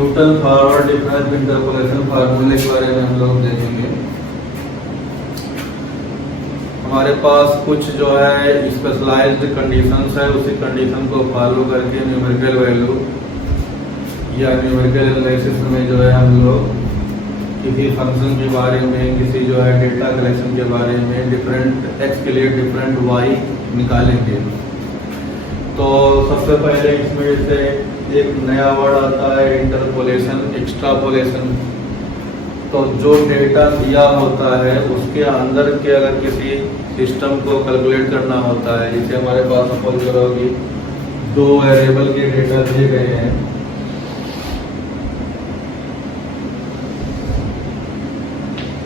Newton forward difference interpolation फार्मूले के बारे में हम लोग देखेंगे। हमारे पास कुछ जो है स्पेशलाइज्ड कंडीशंस है, उसी कंडीशन को फॉलो करके न्यूमेरिकल वैल्यू या न्यूमेरिकल एनालिसिस में जो है हम लोग किसी फंक्शन के बारे में, किसी जो है डेटा कलेक्शन के बारे में डिफरेंट एक्स के लिए डिफरेंट वाई निकालेंगे। तो सबसे पहले इसमें से एक नया वर्ड आता है इंटरपोलेशन, एक्स्ट्रापोलेशन। तो जो डेटा दिया होता है उसके अंदर के अगर किसी सिस्टम को कैलकुलेट करना होता है, जैसे हमारे पास सपोज करो कि दो वेरिएबल के डेटा दिए गए हैं,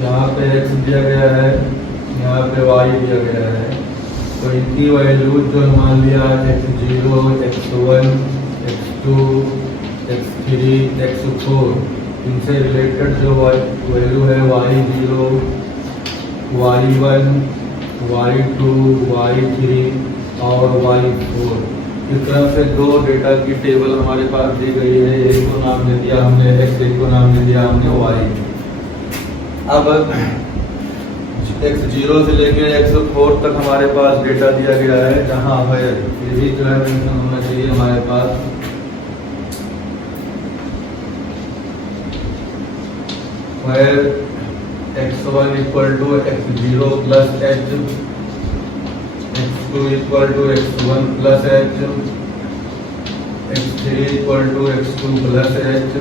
यहाँ पे x दिया गया है, यहाँ पे y दिया गया है। तो इनकी वैल्यू जो मान लिया x0, x1, x2, x3, x4, इनसे रिलेटेड जो वैल्यू है y0, y1, y2, y3 और y4, इस तरह से दो डेटा की टेबल हमारे पास दी गई है। एक को नाम दे दिया हमने x, एक को नाम दे दिया हमने y। अब x0 से लेकर x4 तक हमारे पास डेटा दिया गया है, जहाँ है ये भी जो है मेंशन होना चाहिए हमारे पास। where x1 equal to x0 plus h, x2 equal to x1 plus h, x3 equal to x2 plus h।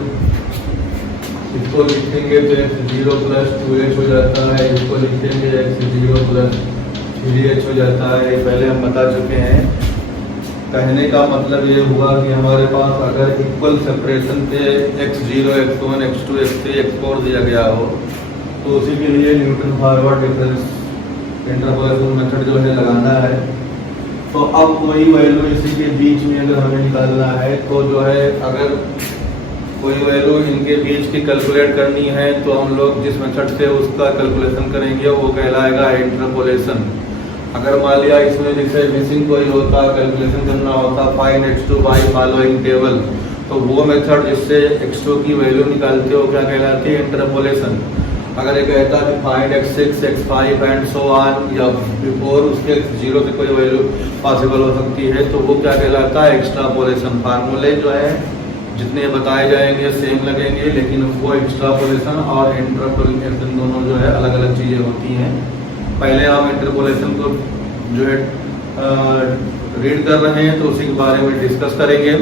इसको लिखेंगे तो x0 प्लस 2h हो जाता है, इसको लिखेंगे x0 प्लस 3h हो जाता है। पहले हम बता चुके हैं। कहने का मतलब ये हुआ कि हमारे पास अगर इक्वल सेपरेशन पे x0, x1, x2, x3, x4 दिया गया हो तो उसी के लिए Newton forward difference interpolation method जो है लगाना है। तो अब कोई वैल्यू इसी के बीच में अगर हमें निकालना है तो जो है अगर कोई वैल्यू इनके बीच की कैलकुलेट करनी है तो हम लोग जिस मेथड से उसका कैलकुलेशन करेंगे वो कहलाएगा इंटरपोलेशन। अगर मान लिया इसमें जैसे मिसिंग कोई होता, कैलकुलेशन करना होता find x2 by following table, तो वो मेथड जिससे x2 की वैल्यू निकालते हो क्या कहलाती है? इंटरपोलेशन। अगर ये कहता है find x6, x5 and so on, या बिफोर उसके x0 से कोई वैल्यू पॉसिबल हो सकती है, तो वो क्या कहलाता है? एक्स्ट्रापोलेशन। फार्मूले जो है जितने बताए जाएंगे सेम लगेंगे, लेकिन वो एक्स्ट्रापोलेशन और इंटरपोलेशन दोनों जो है अलग अलग चीज़ें होती हैं। पहले हम इंटरपोलेशन को जो है रीड कर रहे हैं तो उसी के बारे में डिस्कस करेंगे।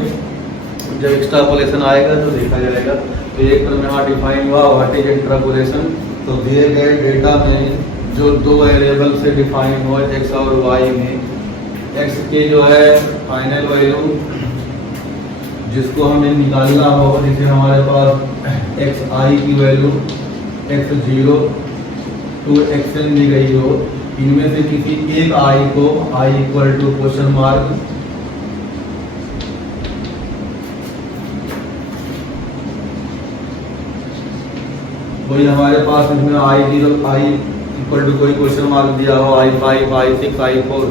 जब एक्स्ट्रापोलेशन आएगा तो देखा जाएगा। तो एक तरह में यहाँ डिफाइन हुआ व्हाट इज इंटरपोलेशन। तो दिए गए डेटा में जो दो वेरिएबल से डिफाइन हुआ x और y में, x के जो है फाइनल वैल्यू जिसको हमें निकालना हो, जैसे हमारे पास xi की वैल्यू x0 टू xn दी गई हो, इनमें से किसी एक i को i equal to question mark कोई हमारे पास इसमें i0 i इक्वल टू कोई क्वेश्चन मार्क दिया हो, i5, i6, i4,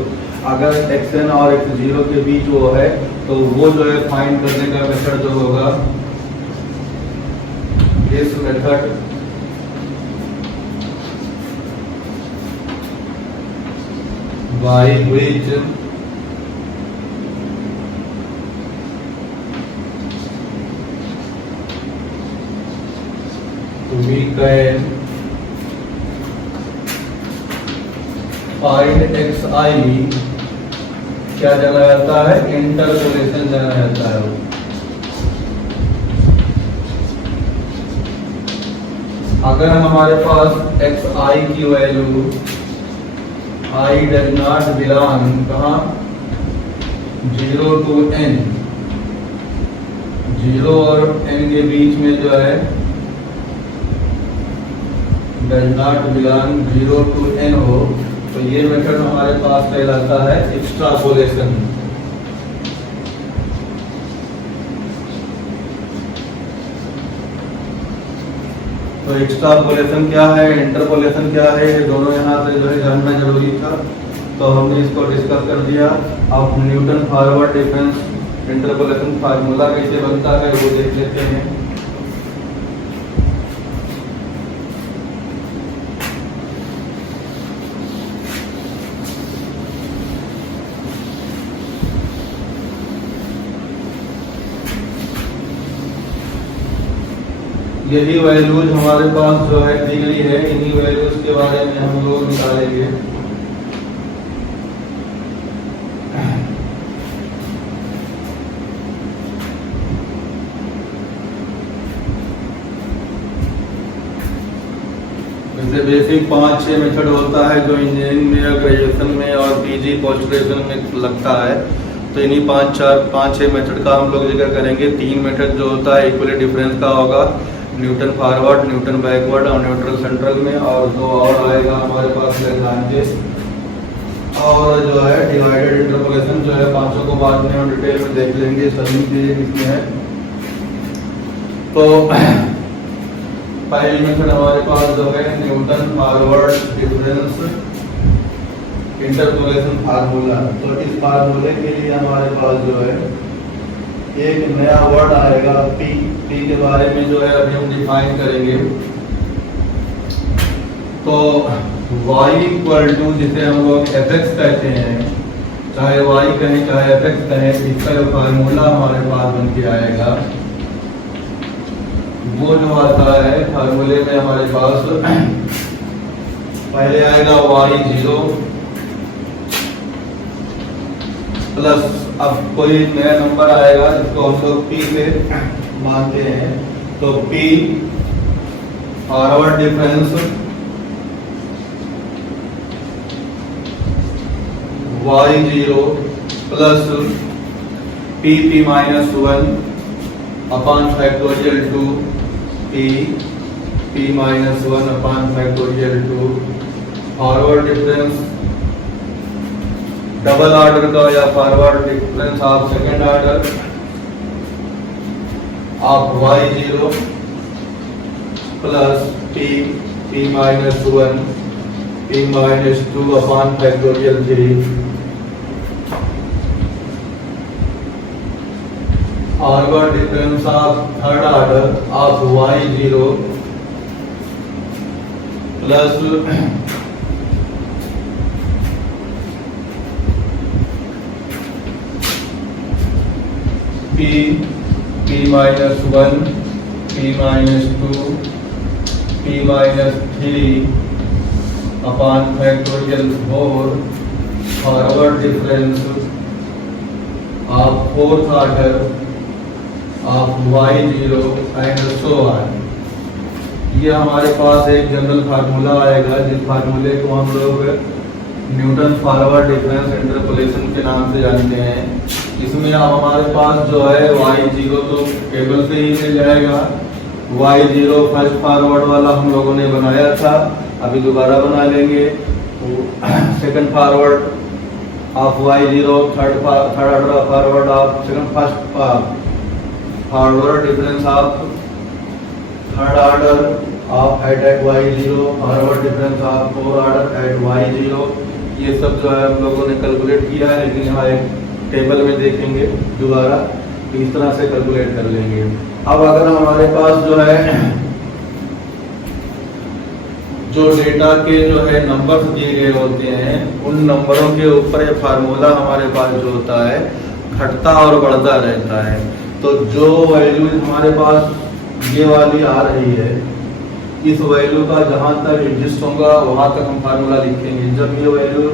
अगर xn और x0 के बीच वो है तो वो जो है फाइंड करने का मेथड जो होगा इस method by which we can find xi क्या जाना जाता है? इंटरपोलेशन जाना जाता है। अगर हमारे पास xi की value i does not belong कहाँ? 0 to n, 0 और n के बीच में जो है does not belong 0 to n हो, तो ये मेथड हमारे पास कहलाता है एक्स्ट्रापोलेशन। तो एक्स्ट्रापोलेशन क्या है, इंटरपोलेशन क्या है, ये दोनों यहाँ पे जो है जानना जरूरी था। तो हमने इसको डिस्कस कर दिया। अब Newton forward difference interpolation formula कैसे बनता है वो देख लेते हैं। यही वैल्यूज हमारे पास जो है दी गई है, इन्हीं वैल्यूज के बारे में हम लोग निकालेंगे। जैसे बेसिक 5-6 मेथड होता है जो इंजीनियरिंग में, ग्रेजुएशन में और पीजी पोस्ट ग्रेजुएशन में लगता है, तो इन्हीं 5-6 मेथड का हम लोग जिक्र करेंगे। 3 मेथड जो होता है इक्वली डिफरेंस का होगा, न्यूटन फॉरवर्ड, न्यूटन बैकवर्ड और न्यूट्रल सेंट्रल में, और 2 और आएगा हमारे पास लैग्रांज और जो है डिवाइडेड इंटरपोलेशन, जो है 5 को बाद में हम डिटेल में देख लेंगे सभी चीजें किसमें है। तो पहली मेथड हमारे पास जो है Newton forward difference interpolation formula. तो इस फार्मूले के लिए हमारे पास जो है एक नया वर्ड आएगा पी। पी के बारे में जो है अभी हम डिफाइन करेंगे। तो y इक्वल टू, जिसे हम लोग fx कहते हैं, चाहे y कहें चाहे fx कहें, इसका जो फार्मूला हमारे पास बन के आएगा वो जो आता है फार्मूले में हमारे पास पहले आएगा y0 प्लस, अब कोई नया नंबर आएगा जिसको हम लोग p से मानते हैं, तो p forward difference y0 plus p minus 1 upon factorial 2 p minus 1 upon factorial 2। Forward difference double order का या forward difference of second order of y0 plus p minus 1 p minus 2 upon factorial 3। Forward difference of third order of y0 plus p minus 1 p minus 2 p minus 3 upon factorial 4। Forward difference of fourth order of y0 and so on. ये हमारे पास एक general formula आएगा जिस फार्मूले को हम लोग Newton forward difference interpolation के नाम से जानते हैं। इसमें अब हमारे पास जो है y0 तो टेबल से ही मिल जाएगा। y0 फर्स्ट फॉरवर्ड वाला हम लोगों ने बनाया था, अभी दोबारा बना लेंगे। Second forward of y0, third order forward of second first forward difference of third order of at y0, forward difference of fourth order at y0। ये सब जो है हम लोगों ने कैलकुलेट किया है, लेकिन यहाँ एक टेबल में देखेंगे दोबारा, इस तरह से कैलकुलेट कर लेंगे। अब अगर हमारे पास जो है जो डेटा के जो है नंबर्स दिए गए होते हैं, उन नंबरों के ऊपर ये फार्मूला हमारे पास जो होता है घटता और बढ़ता रहता है। तो जो वैल्यू हमारे पास ये वाली आ रही है, इस वैल्यू का जहाँ तक एग्जिस्ट होगा वहाँ तक हम फार्मूला लिखेंगे। जब ये वैल्यू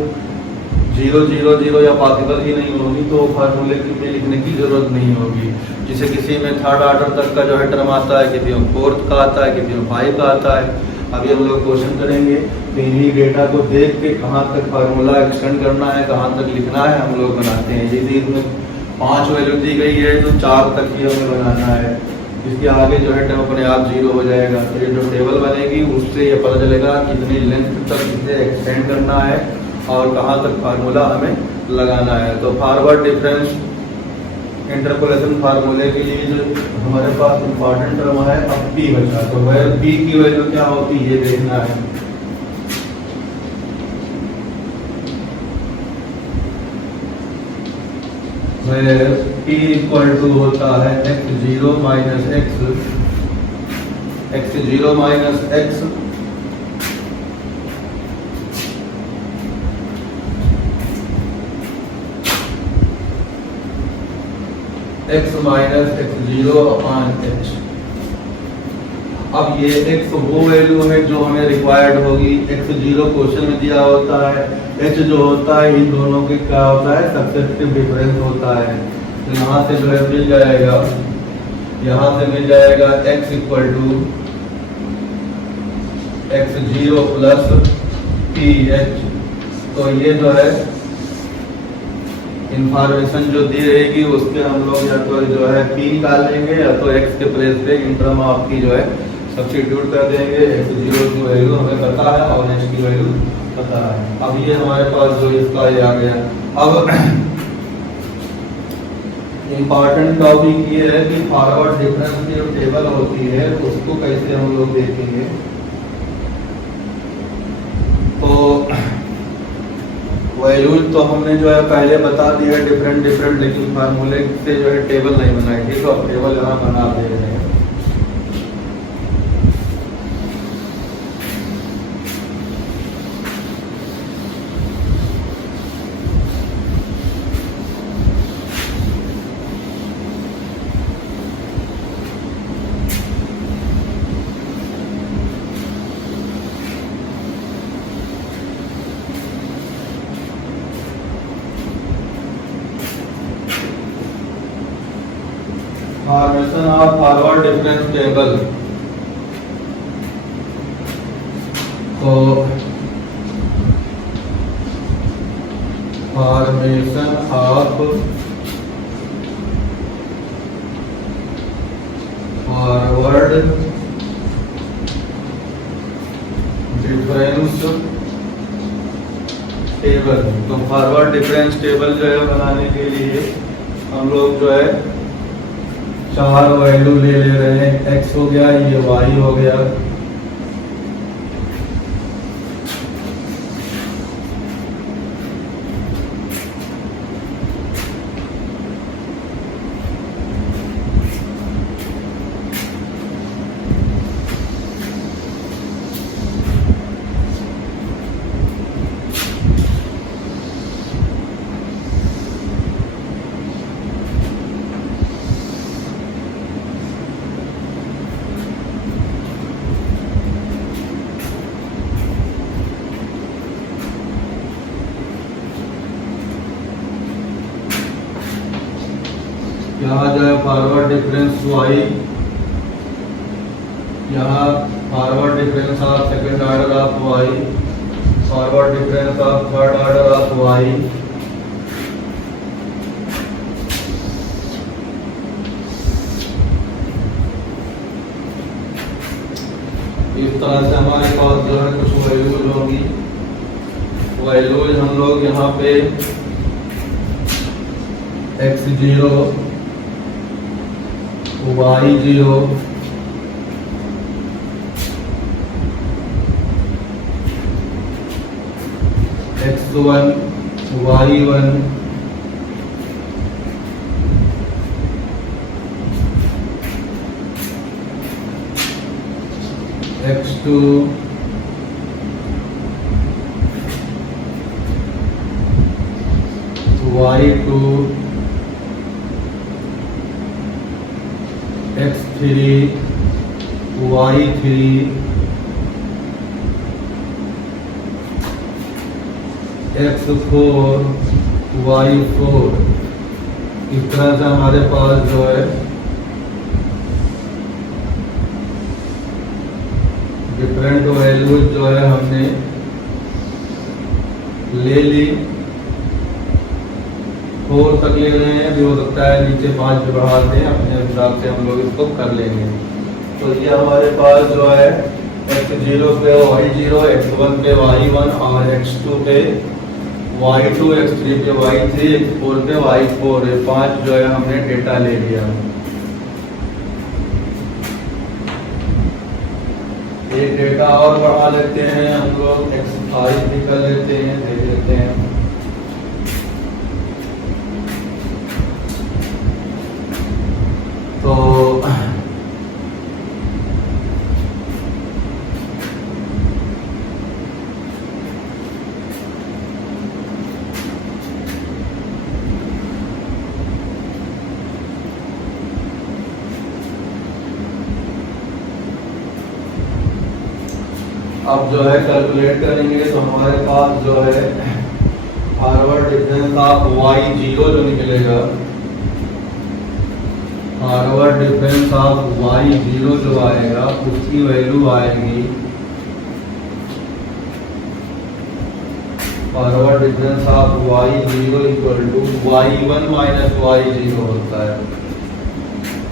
0 0 0 या पॉसिबल ही नहीं होगी तो फार्मूले में लिखने की जरूरत नहीं होगी। जिसे किसी में थर्ड ऑर्डर तक का जो है टर्म आता है, किसी में फोर्थ का आता है, किसी में 5 का आता है। अभी हम लोग क्वेश्चन करेंगे तो इन्हीं डेटा को देख के कहाँ तक फार्मूला एक्सटेंड करना है, कहाँ तक लिखना है, हम लोग बनाते हैं। यदि इसमें 5 वैल्यू दी गई है तो 4 तक ही हमें बनाना है। इसके आगे जो है टर्म अपने आप 0 हो जाएगा। तो ये जो टेबल बनेगी उससे ये पता चलेगा कितनी लेंथ तक इसे एक्सटेंड करना है और कहाँ तक फार्मूला हमें लगाना है। तो फॉरवर्ड डिफरेंस इंटरपोलेशन फार्मूले के लिए जो हमारे पास इंपॉर्टेंट टर्म है, अब p बचा, तो वह p की वैल्यू क्या होती है ये देखना है। where p इक्वल टू होता है x0 minus x x minus x0 upon h। अब ये x वो वैल्यू है जो हमें रिक्वायर्ड होगी। x0 क्वेश्चन में दिया होता है, h जो होता है इन दोनों के क्या होता है, सक्सेसिव डिफरेंस होता है। तो यहाँ से जो है मिल जाएगा, यहाँ से मिल जाएगा x equal to x0 plus ph। तो ये जो है इंफॉर्मेशन जो दी रहेगी उसके हम लोग या तो जो है p निकालेंगे या तो x के प्लेस पे इन टर्म आपकी जो है सब्स्टिट्यूट कर देंगे। x0 की वैल्यू हमें पता है और h की वैल्यू पता है। अब ये हमारे पास जो इसका ये आ गया। अब इम्पॉर्टेंट टॉपिक ये है कि फॉरवर्ड डिफरेंस की जो टेबल होती है उसको कैसे हम लोग देखेंगे। तो वैल्यूज तो हमने जो है पहले बता दिया डिफरेंट, लेकिन फार्मूले से जो है टेबल नहीं बनाई थी, तो अब टेबल यहाँ बना दे रहे हैं। Formation of forward difference table. तो formation of forward difference table. तो फॉरवर्ड डिफरेंस टेबल जो है बनाने के लिए हम लोग जो है चार वैल्यू ले रहे हैं। x हो गया, ये y हो गया, यहाँ जो है फॉरवर्ड डिफरेंस y, यहाँ forward difference of second order of y, forward difference of third order of y। इस तरह से हमारे पास जो है कुछ वैल्यूज होंगी। वैल्यूज हम लोग यहाँ पे x0, y0, x1, y1, x2, y2, x3, y3, x4, y4। इस तरह से हमारे पास जो है डिफरेंट वैल्यूज जो है हमने ले ली। 4 तक ले रहे हैं, भी हो सकता है नीचे 5 भी बढ़ा दें, अपने हिसाब से हम लोग इसको कर लेंगे। तो ये हमारे पास जो है x0 पे y0, x1 पे y1 और x2 पे y2, x3 पे y3, x4 पे y4, ये 5 जो है हमने डेटा ले लिया। एक डेटा और बढ़ा लेते हैं हम लोग, x5 भी कर लेते हैं, देख लेते हैं। तो अब जो है कैलकुलेट करेंगे तो हमारे पास जो है फॉरवर्ड डिफरेंस ऑफ y0 जो निकलेगा, फॉरवर्ड डिफरेंस ऑफ y0 जो आएगा उसकी वैल्यू आएगी, forward difference of y0 equal to y1 minus y0 होता है।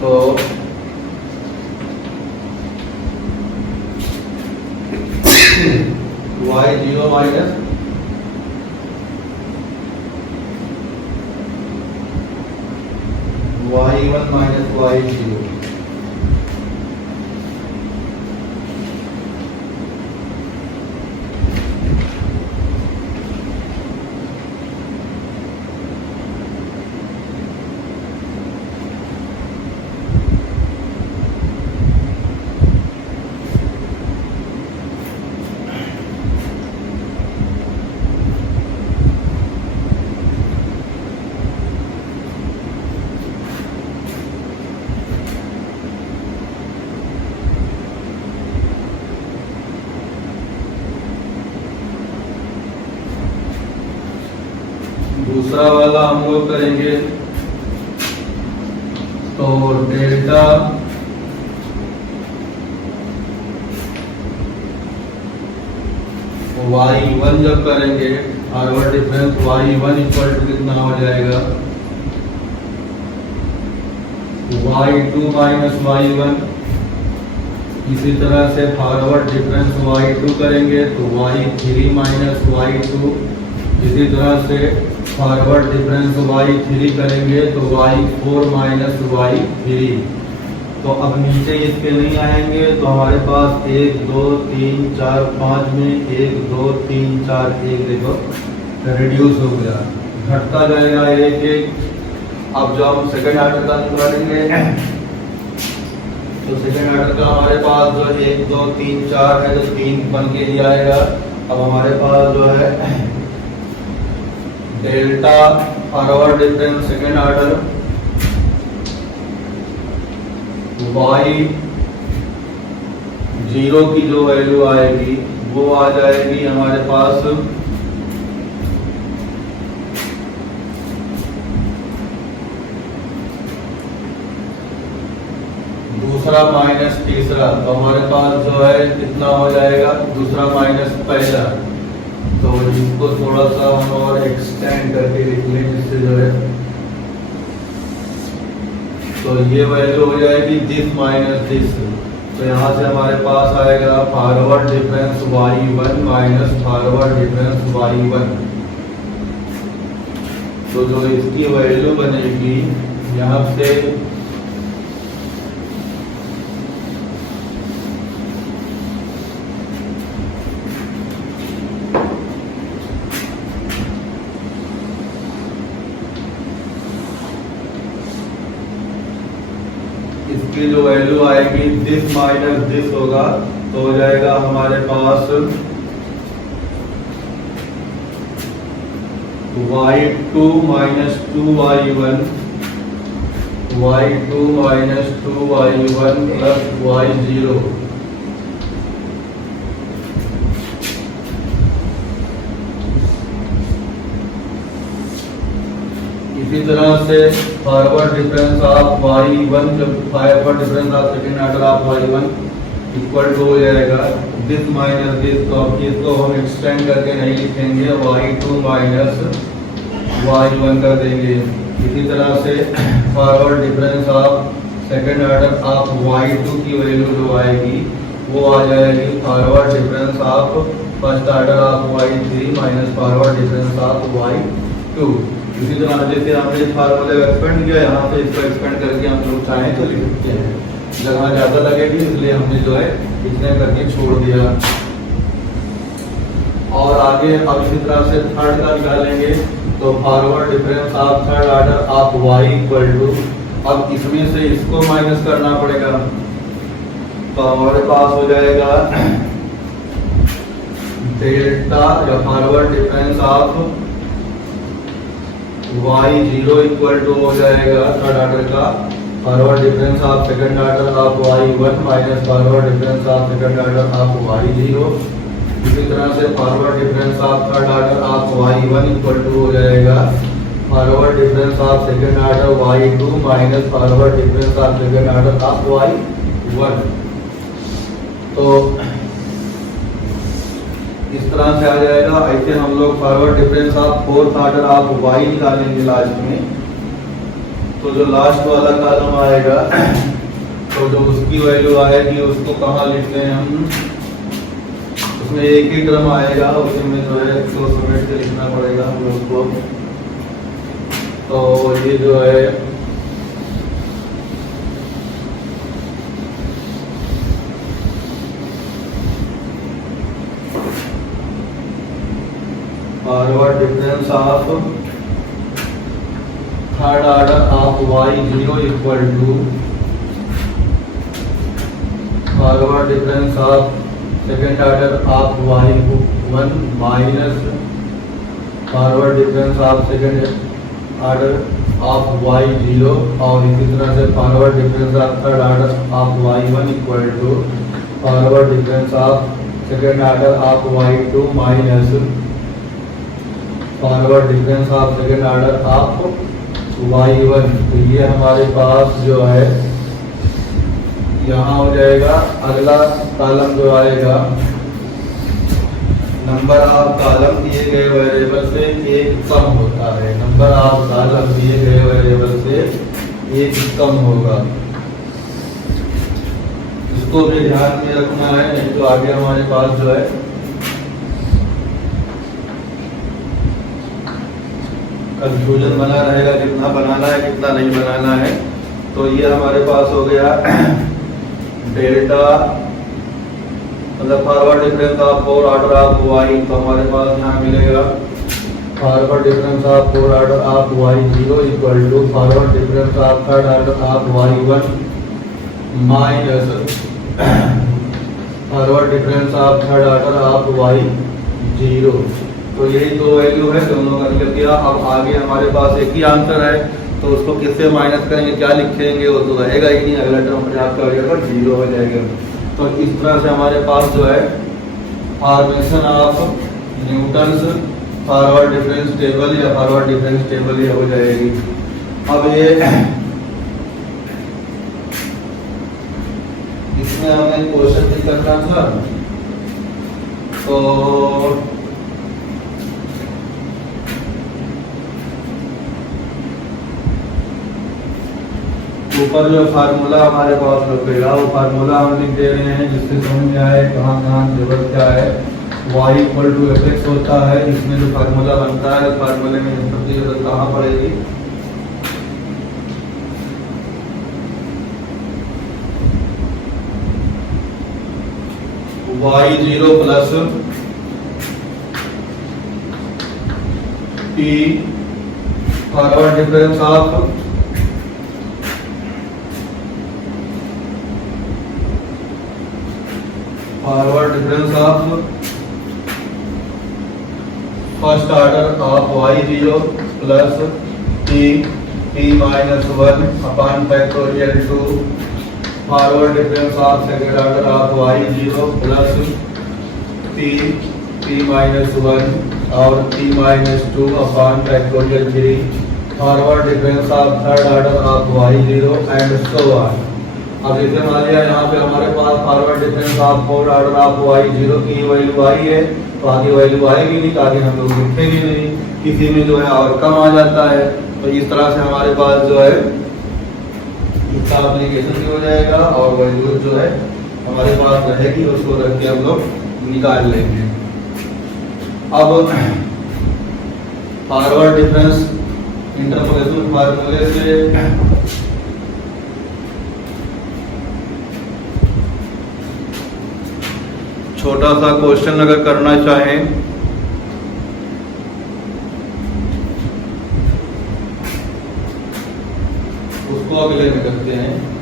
तो y0 minus y1 minus y0, दूसरा वाला हम लोग करेंगे तो डेल्टा y1 जब करेंगे forward difference y1 equal to कितना हो जाएगा, y2 माइनस y1। इसी तरह से फॉरवर्ड डिफरेंस y2 करेंगे तो y3 माइनस y2। इसी तरह से फॉरवर्ड डिफरेंस y3 करेंगे तो y4 माइनस y3। तो अब नीचे इसके नहीं आएंगे तो हमारे पास 1 2 3 4 5 में 1 2 3 4 1 देखो रिड्यूस हो गया, घटता जाएगा 1 1। अब जब हम सेकेंड ऑर्डर का निकालेंगे तो सेकेंड ऑर्डर का हमारे पास जो 1 2 3 4 है तो 3 बन के ही आएगा। अब हमारे पास जो है delta forward difference second order y0 की जो वैल्यू आएगी वो आ जाएगी हमारे पास दूसरा माइनस तीसरा, तो हमारे पास जो है कितना हो जाएगा, दूसरा माइनस पहला। तो इसको थोड़ा सा हम और एक्सटेंड करके लिख लें जिससे जो है तो ये वैल्यू हो जाएगी दिस माइनस दिस। तो यहाँ से हमारे पास आएगा forward difference y1 minus forward difference y1। तो जो इसकी वैल्यू बनेगी यहाँ से इसकी जो वैल्यू आएगी दिस माइनस दिस होगा तो हो जाएगा हमारे पास y2 minus 2y1 y2 minus 2y1 plus y0। इसी तरह से फॉरवर्ड डिफरेंस ऑफ y1 जब forward difference of second order of y1 equal to हो जाएगा दिस माइनस दिस। तो अब इसको हम एक्सटेंड करके नहीं लिखेंगे, y2 माइनस y1 कर देंगे। इसी तरह से forward difference of second order of y2 की वैल्यू जो आएगी वो आ जाएगी forward difference of first order of y3 minus forward difference of y2। इसी तरह जैसे हमने इस फार्मूले का एक्सपेंड किया, यहाँ पे इसको एक्सपेंड करके हम लोग चाहें तो लिख सकते हैं, जगह ज़्यादा लगेगी इसलिए हमने जो है इतने करके छोड़ दिया। और आगे अब इसी तरह से थर्ड का निकालेंगे तो forward difference of third order of y equal to, अब इसमें से इसको माइनस करना पड़ेगा तो हमारे पास हो जाएगा डेल्टा या forward difference of y0 equal to हो जाएगा थर्ड ऑर्डर का forward difference of second order of y1 minus forward difference of second order of y0 इसी तरह से forward difference of third order of y1 equal to हो जाएगा forward difference of second order y2 minus forward difference of second order of y1। तो इस तरह से आ जाएगा। ऐसे हम लोग forward difference of fourth order of y निकालेंगे लास्ट में। तो जो लास्ट वाला कॉलम आएगा तो जो उसकी वैल्यू आएगी उसको कहाँ लिखते हैं हम, उसमें एक ही टर्म आएगा, उसमें जो है तो समेट के लिखना पड़ेगा हम लोग को। तो ये जो है forward difference of third order of y0 equal to forward difference of second order of y1 minus forward difference of second order of y0 और इसी तरह से forward difference of third order of y1 equal to forward difference of second order of y2 minus forward difference of second order of y1। तो ये हमारे पास जो है यहाँ हो जाएगा। अगला कॉलम जो आएगा नंबर ऑफ कॉलम दिए गए वेरिएबल से एक कम होता है, नंबर ऑफ कॉलम दिए गए वेरिएबल से एक कम होगा। इसको भी ध्यान में रखना है, नहीं तो आगे हमारे पास जो है कंफ्यूजन बना रहेगा, कितना बनाना है कितना नहीं बनाना है। तो ये हमारे पास हो गया डेल्टा मतलब forward difference of four order of y। तो हमारे पास यहाँ मिलेगा forward difference of four order of y0 equal to forward difference of third order of y1 minus forward difference of third order of y0। तो यही दो value है, दोनों का निकल गया। अब आगे हमारे पास एक ही आंसर है, तो उसको किससे माइनस करेंगे, क्या लिखेंगे, वो तो रहेगा ही नहीं। अगला टर्म अपने आप का हो जाएगा, 0 हो जाएगा। तो इस तरह से हमारे पास जो है formation of Newton's forward difference table या फॉरवर्ड डिफरेंस टेबल ये हो जाएगी। अब ये इसमें हमें क्वेश्चन भी करना था, तो ऊपर जो फार्मूला हमारे पास लगेगा वो फार्मूला हम लिख दे रहे हैं, जिससे समझ में आए कहाँ कहाँ जरूरत क्या है। y इक्वल टू fx होता है, इसमें जो फार्मूला बनता है फार्मूले में सबसे जरूरत कहाँ पड़ेगी, y0 plus t forward difference of forward difference of first order of y0 plus t minus 1 upon factorial 2 forward difference of second order of y0 plus t minus 1 और t minus 2 upon factorial 3 forward difference of third order of y0 and so on. अब जैसे मान लिया यहाँ पे हमारे पास forward difference of fourth order of y0 की वैल्यू आई है, तो आगे वैल्यू आएगी नहीं, तो आगे हम लोग लिखेंगे नहीं, किसी में जो है और कम आ जाता है। तो इस तरह से हमारे पास जो है इसका एप्लीकेशन भी हो जाएगा और वैल्यू जो है हमारे पास रहेगी, उसको रख के हम लोग निकाल लेंगे। अब फॉरवर्ड डिफरेंस इंटरपोलेशन फार्मूले से छोटा सा क्वेश्चन अगर करना चाहें उसको अगले में करते हैं।